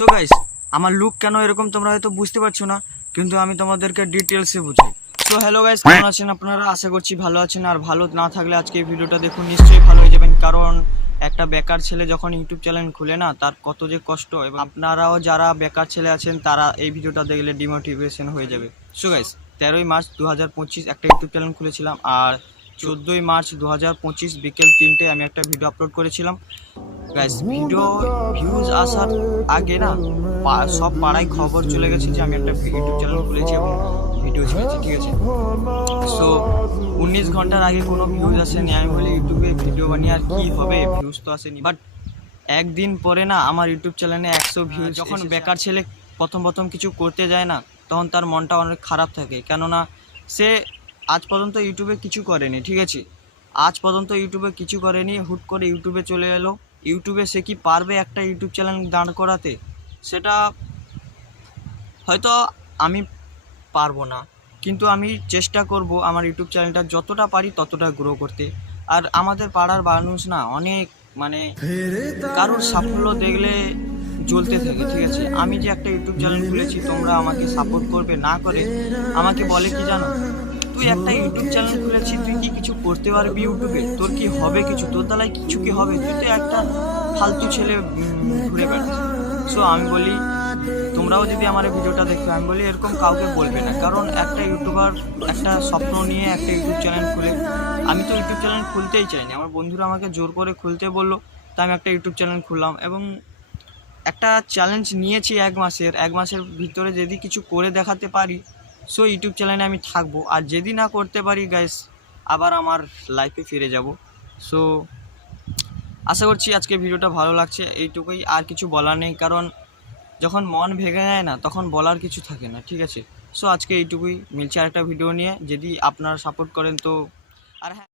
So guys আমার look কেন এরকম তোমরা হয়তো বুঝতে পারছ না, কিন্তু আমি তোমাদেরকে ডিটেলসে বুঝাই। সো হ্যালো গাইস কেমন আছেন আপনারা? আশা করছি ভালো আছেন, আর ভালো না থাকলে আজকে এই ভিডিওটা দেখুন, নিশ্চয়ই ভালো হয়ে যাবেন, কারণ একটা বেকার ছেলে যখন ইউটিউব চ্যানেল খুলে না, তার কত যে কষ্ট, এবং আপনারাও যারা বেকার ছেলে আছেন, তারা এই ভিডিওটা দেখলে ডিমোটিভেশন হয়ে যাবে। সো গাইস তেরোই মার্চ দু একটা ইউটিউব চ্যানেল খুলেছিলাম, আর চোদ্দোই মার্চ দু হাজার পঁচিশ বিকেল তিনটে আমি একটা ভিডিও আপলোড করেছিলাম। গাইস ভিডিও ভিউজ আসার আগে না সব পাড়ায় খবর চলে গেছে যে আমি একটা ইউটিউব চ্যানেল খুলেছি এবং ভিডিও ছেড়েছি ঠিক আছে? সো উনিশ ঘণ্টার আগে কোনো ভিউজ আসেনি আমি বলি ইউটিউবে ভিডিও বানিয়ে আর কি হবে? ভিউজ তো আসেনি। বাট একদিন পরে না আমার ইউটিউব চ্যানেলে একশো ভিউজ যখন বেকার ছেলে প্রথম প্রথম কিছু করতে যায় না তখন তার মনটা অনেক খারাপ থাকে। কেননা সে আজ পর্যন্ত ইউটিউবে কিছু করেনি, ঠিক আছে? আজ পর্যন্ত ইউটিউবে কিছু করেনি, হুট করে ইউটিউবে চলে এলো। ইউটিউবে সে কি পারবে একটা ইউটিউব চ্যানেল দাঁড় করাতে? সেটা হয়তো আমি পারব না। কিন্তু আমি চেষ্টা করব আমার ইউটিউব চ্যানেলটা যতটা পারি ততটা গ্রো করতে। আর আমাদের পাড়ার মানুষ না অনেক মানে কারোর সাফল্য দেখলে জ্বলতে থাকে, ঠিক আছে? আমি যে একটা ইউটিউব চ্যানেল খুলেছি, তোমরা আমাকে সাপোর্ট করবে না করে, আমাকে বলে কি জানো? তুই একটা ইউটিউব চ্যানেল খুলেছি, তুই কি কিছু করতে পারবি ইউটিউবে তোর কি হবে কিছু? তোর দ্বারাই কিছু কি হবে? তুই তো একটা ফালতু ছেলে ঘুরে বেড়াস। সো আমি বলি, তোমরাও যদি আমার ভিডিওটা দেখো, আমি বলি এরকম কাউকে বলবে না। কারণ একটা ইউটিউবার একটা স্বপ্ন নিয়ে একটা ইউটিউব চ্যানেল খুলে। আমি তো ইউটিউব চ্যানেল খুলতেই চাইনি। আমার বন্ধুরা আমাকে জোর করে খুলতে বলল তাই আমি একটা ইউটিউব চ্যানেল খুললাম। এবং একটা চ্যালেঞ্জ নিয়েছি এক মাসের। এক মাসের ভিতরে যদি কিছু করে দেখাতে পারি সো ইউটিউব চ্যানেলে আমি থাকব। আর যদি না করতে পারি গাইস আবার আমার লাইফে ফিরে যাব। সো আশা করছি আজকে ভিডিওটা ভালো লাগছে। এইটুকুই আর কিছু বলার নেই, কারণ যখন মন ভেঙে যায় না, তখন বলার কিছু থাকে না, ঠিক আছে? সো আজকে এইটুকুই। মিলছে আরেকটা ভিডিও নিয়ে। যদি আপনারা সাপোর্ট করেন তো আর হ্যাঁ